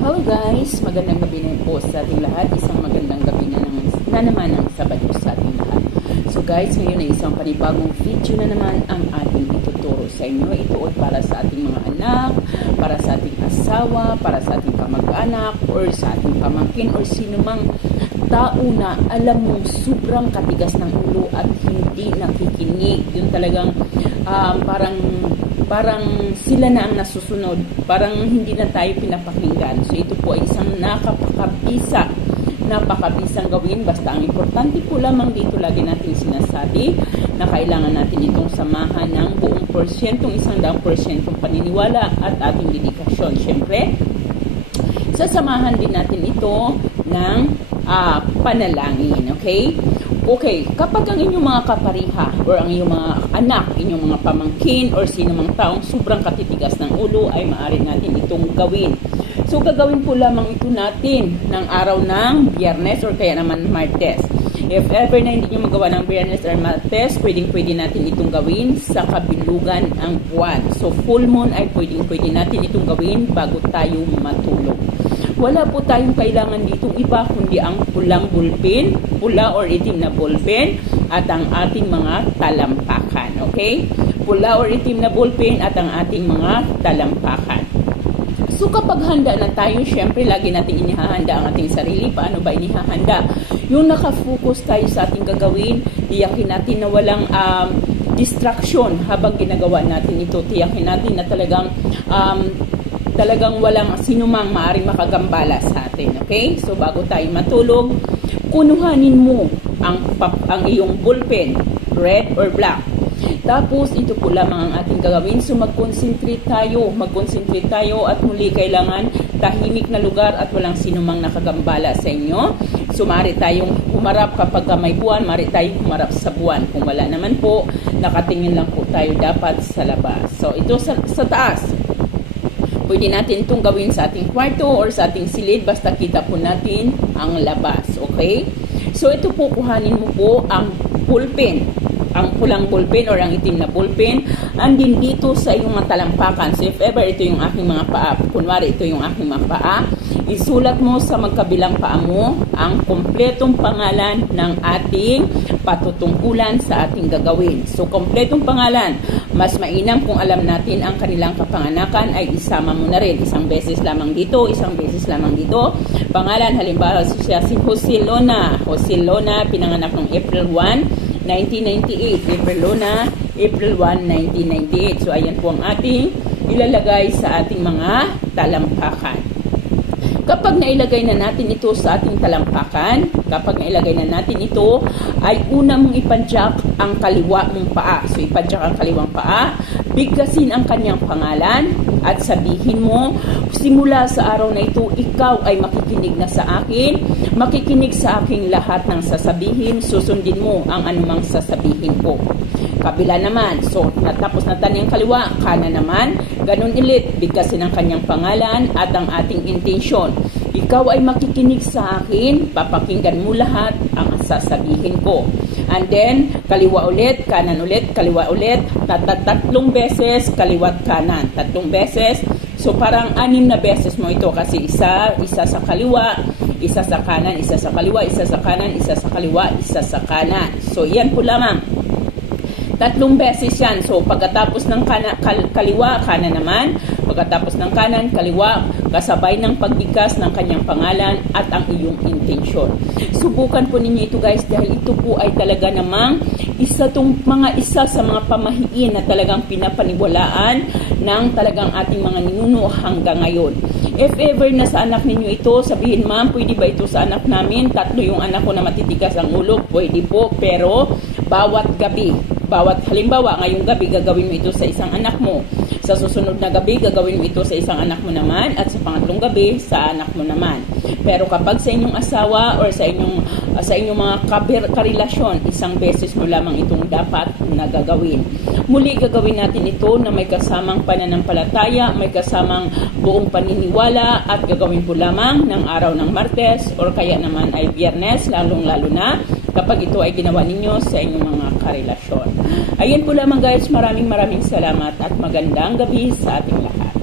Hello guys, magandang gabi na po sa ating lahat. Isang magandang gabi na naman ang Sabado sa ating lahat. So guys, ngayon ay isang panibagong video na naman ang ating ituturo sa inyo. Ito ay para sa ating mga anak, para sa ating asawa, para sa ating kamag-anak, or sa ating pamangkin, or sino mang tao na alam mong sobrang katigas ng ulo at hindi nakikinig. Yung talagang parang sila na ang nasusunod, parang hindi na tayo pinapakinggan. So ito po ay isang napakabisang gawin. Basta ang importante po lamang dito, lagi natin sinasabi na kailangan natin itong samahan ng buong porsyentong 100% paniniwala at ating dedikasyon. Siyempre, sasamahan din natin ito ng panalangin. Okay, kapag ang inyong mga kapariha or ang inyong mga anak, inyong mga pamangkin or sino mang taong sobrang katitigas ng ulo ay maaari natin itong gawin. So gagawin po lamang ito natin ng araw ng Biyernes or kaya naman Martes. If ever na hindi nyo magawa ng Biyernes or Martes, pwede natin itong gawin sa kabilugan ng buwan. So full moon ay pwede natin itong gawin bago tayo matulog. Wala po tayong kailangan ditong iba kundi ang pulang ballpen, pula or itim na ballpen at ang ating mga talampakan. Okay? Pula or itim na ballpen at ang ating mga talampakan. So kapag handa na tayo, syempre lagi natin inihahanda ang ating sarili. Paano ba inihahanda? Yung nakafocus tayo sa ating gagawin, tiyakin natin na walang distraction habang ginagawa natin ito. Tiyakin natin na talagang walang sinumang maaaring makagambala sa atin. Okay? So bago tayo matulog, kunuhanin mo ang iyong ballpen, red or black. Tapos ito po lamang ang ating gagawin. So mag-concentrate tayo at muli kailangan tahimik na lugar at walang sinumang nakagambala sa inyo. So maaari tayong humarap kapag may buwan, maaari tayong humarap sa buwan. Kung wala naman po, nakatingin lang po tayo dapat sa labas. So ito sa taas. Pwede natin itong gawin sa ating kwarto or sa ating silid basta kita po natin ang labas. Okay? So ito po, kuhanin mo po ang ballpen, ang pulang ballpen or ang itim na ballpen, andin dito sa iyong mga talampakan. So if ever ito yung aking mga paa, kunwari ito yung aking mga paa, isulat mo sa magkabilang paa mo ang kompletong pangalan ng ating patutungkulan sa ating gagawin. So kompletong pangalan, mas mainam kung alam natin ang kanilang kapanganakan ay isama mo na rin. Isang beses lamang dito, isang beses lamang dito. Pangalan, halimbawa siya si Jose Lona. Jose Lona, pinanganak noong April 1, 1998. April Lona, April 1, 1998. So ayan po ang ating ilalagay sa ating mga talampakan. Kapag nailagay na natin ito sa ating talampakan, ay una mong ipadyak ang kaliwa mong paa. So ipadyak ang kaliwang paa, bigkasin ang kanyang pangalan at sabihin mo, simula sa araw na ito, ikaw ay makikinig na sa akin, makikinig sa aking lahat ng sasabihin, susundin mo ang anumang sasabihin ko. Kabila naman, so natapos na tayo ng kaliwa, kanan naman, ganun ulit, bigkasin ang kanyang pangalan at ang ating intensyon. Ikaw ay makikinig sa akin, papakinggan mo lahat ang sasabihin ko. And then, kaliwa ulit, kanan ulit, kaliwa ulit, tatlong beses, kaliwa't kanan, 3 beses. So parang 6 na beses mo ito kasi isa sa kaliwa, isa sa kanan, isa sa kaliwa, isa sa kanan, isa sa kaliwa, isa sa kanan. So yan po lamang. 3 beses yan. So, pagkatapos ng kaliwa, kanan naman. Pagkatapos ng kanan, kaliwa, kasabay ng pagbigkas ng kanyang pangalan at ang iyong intensyon. Subukan po ninyo ito guys dahil ito po ay talaga namang isa sa mga pamahiin na talagang pinapaniwalaan ng talagang ating mga ninuno hanggang ngayon. If ever na sa anak ninyo ito, sabihin, ma'am, pwede ba ito sa anak namin? 3 yung anak ko na matitigas ang ulo. Pwede po, pero bawat gabi. Halimbawa, ngayong gabi, gagawin mo ito sa isang anak mo. Sa susunod na gabi, gagawin mo ito sa isang anak mo naman. At sa pangatlong gabi, sa anak mo naman. Pero kapag sa inyong asawa or sa inyong mga karelasyon, 1 beses mo lamang itong dapat na gagawin. Muli, gagawin natin ito na may kasamang pananampalataya, may kasamang buong paniniwala at gagawin po lamang ng araw ng Martes or kaya naman ay Biyernes, lalong-lalo na kapag ito ay ginawa ninyo sa inyong mga karelasyon. Ayan po lamang guys, maraming salamat at magandang gabi sa ating lahat.